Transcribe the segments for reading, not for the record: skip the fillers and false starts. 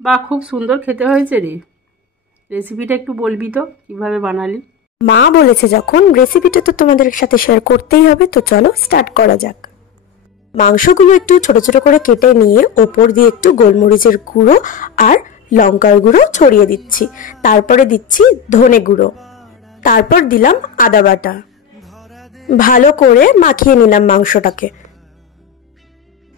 বা খুব সুন্দর খেতে হয়েছে রে। রেসিপিটা একটু বলবি তো কিভাবে বানালি? মা বলেছে যখন, রেসিপিটা তো তোমাদের সাথে শেয়ার করতেই হবে, তো চলো স্টার্ট করা যাক। মাংসগুলো একটু ছোট ছোট করে কেটে নিয়ে ওপর দিয়ে একটু গোলমরিচের গুঁড়ো আর লঙ্কার গুঁড়ো ছড়িয়ে দিচ্ছি। তারপরে দিচ্ছি ধনে গুঁড়ো, তারপর দিলাম আদা বাটা। ভালো করে মাখিয়ে নিলাম মাংসটাকে।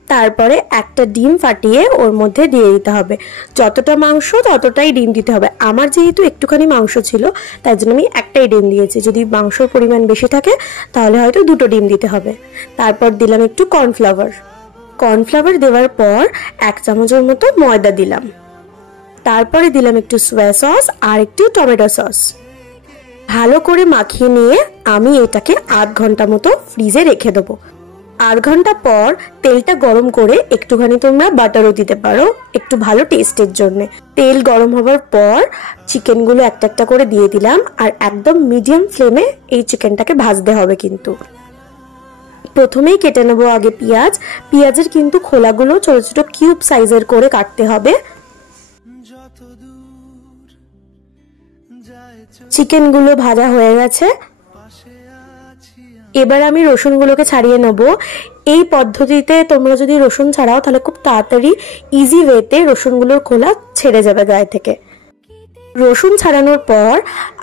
তারপরে একটা ডিম ফাটিয়ে ওর মধ্যে দিয়ে দিতে হবে। যতটা মাংস ততটাই ডিম দিতে হবে। আমার যেহেতু একটুখানি মাংস ছিল তাই জন্য আমি একটাই ডিম দিয়েছি। যদি মাংসর পরিমাণ বেশি থাকে তাহলে হয়তো দুটো ডিম দিতে হবে। তারপর দিলাম একটু কর্নফ্লাওয়ার দেওয়ার পর 1 চামচের মতো ময়দা দিলাম। তারপরে দিলাম একটু সয়া সস আর একটু টমেটো সস। ভালো করে মাখিয়ে নিয়ে আমি এটাকে আধ ঘন্টা মতো ফ্রিজে রেখে দেবো। আধ ঘন্টা পর তেলটা গরম করে একটুখানি তোমরা বাটারও দিতে পারো একটু ভালো টেস্টের জন্য। তেল গরম হবার পর চিকেনগুলো একটা একটা করে দিয়ে দিলাম আর একদম মিডিয়াম ফ্লেমে এই চিকেনটাকে ভাজতে হবে। কিন্তু প্রথমেই কেটে নেবো আগে পেঁয়াজের কিন্তু খোলাগুলো ছোট ছোট কিউব সাইজের করে কাটতে হবে। চিকেনগুলো ভাজা হয়ে গেছে, এবার আমি রসুনগুলোকে ছাড়িয়ে নেব। এই পদ্ধতিতে তোমরা যদি রসুন ছাড়াও তাহলে খুব তাড়াতাড়ি ইজি ওয়েতে রসুনগুলোর খোলা ছেড়ে যাবে গায়ে থেকে। রসুন ছাড়ানোর পর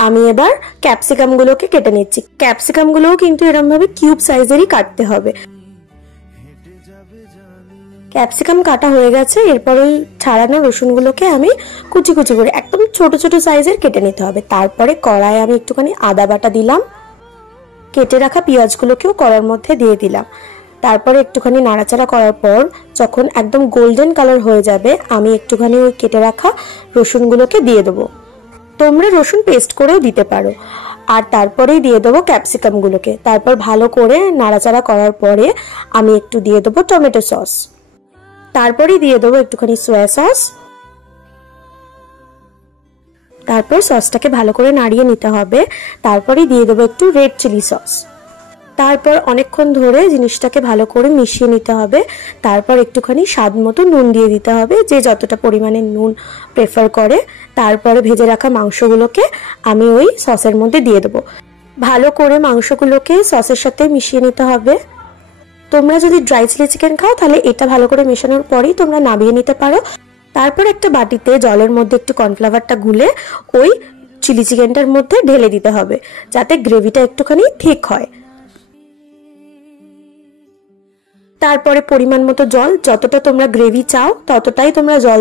আমি এবার ক্যাপসিকামগুলোকে কেটে নিচ্ছি। ক্যাপসিকামগুলোও কিন্তু এরকম ভাবে কিউব সাইজেরই কাটতে হবে। ক্যাপসিকাম কাটা হয়ে গেছে, এরপর ওই ছাড়ানো রসুনগুলোকে আমি কুচি কুচি করে একদম ছোট ছোট সাইজের কেটে নিতে হবে। তারপরে কড়াইয়ে আমি একটুখানি আদা বাটা দিলাম, কেটে রাখা পেঁয়াজগুলোকেও কড়ার মধ্যে দিয়ে দিলাম। তারপরে একটুখানি নাড়াচাড়া করার পর যখন একদম গোল্ডেন কালার হয়ে যাবে আমি একটুখানি ওই কেটে রাখা রসুনগুলোকে দিয়ে দেবো। তোমরা রসুন পেস্ট করেও দিতে পারো। আর তারপরেই দিয়ে দেবো ক্যাপসিকামগুলোকে। তারপর ভালো করে নাড়াচাড়া করার পরে আমি একটু দিয়ে দেবো টমেটো সস। তারপরেই দিয়ে দেবো একটুখানি সয়া সস। তারপর সসটাকে ভালো করে নাড়িয়ে নিতে হবে। তারপরেই দিয়ে দেবো একটু রেড চিলি সস। তারপর অনেকক্ষণ ধরে জিনিসটাকে ভালো করে মিশিয়ে নিতে হবে। তারপর একটুখানি স্বাদ মতো নুন দিয়ে দিতে হবে, যে যতটা পরিমাণে নুন প্রেফার করে। তারপরে ভেজে রাখা মাংসগুলোকে আমি ওই সসের মধ্যে দিয়ে দেবো। ভালো করে মাংসগুলোকে সসের সাথে মিশিয়ে নিতে হবে। তোমরা যদি ড্রাই চিলি চিকেন খাও তাহলে এটা ভালো করে মেশানোর পরেই তোমরা নামিয়ে নিতে পারো। তারপর একটা বাটিতে জলের মধ্যে একটু কর্নফ্লাওয়ারটা গুলে ওই চিলি চিকেনটার মধ্যে ঢেলে দিতে হবে, যাতে গ্রেভিটা একটুখানি ঠিক হয়। তারপরে পরিমাণ মতো জল, যতটা তোমরা গ্রেভি চাও ততটাই তোমরা জল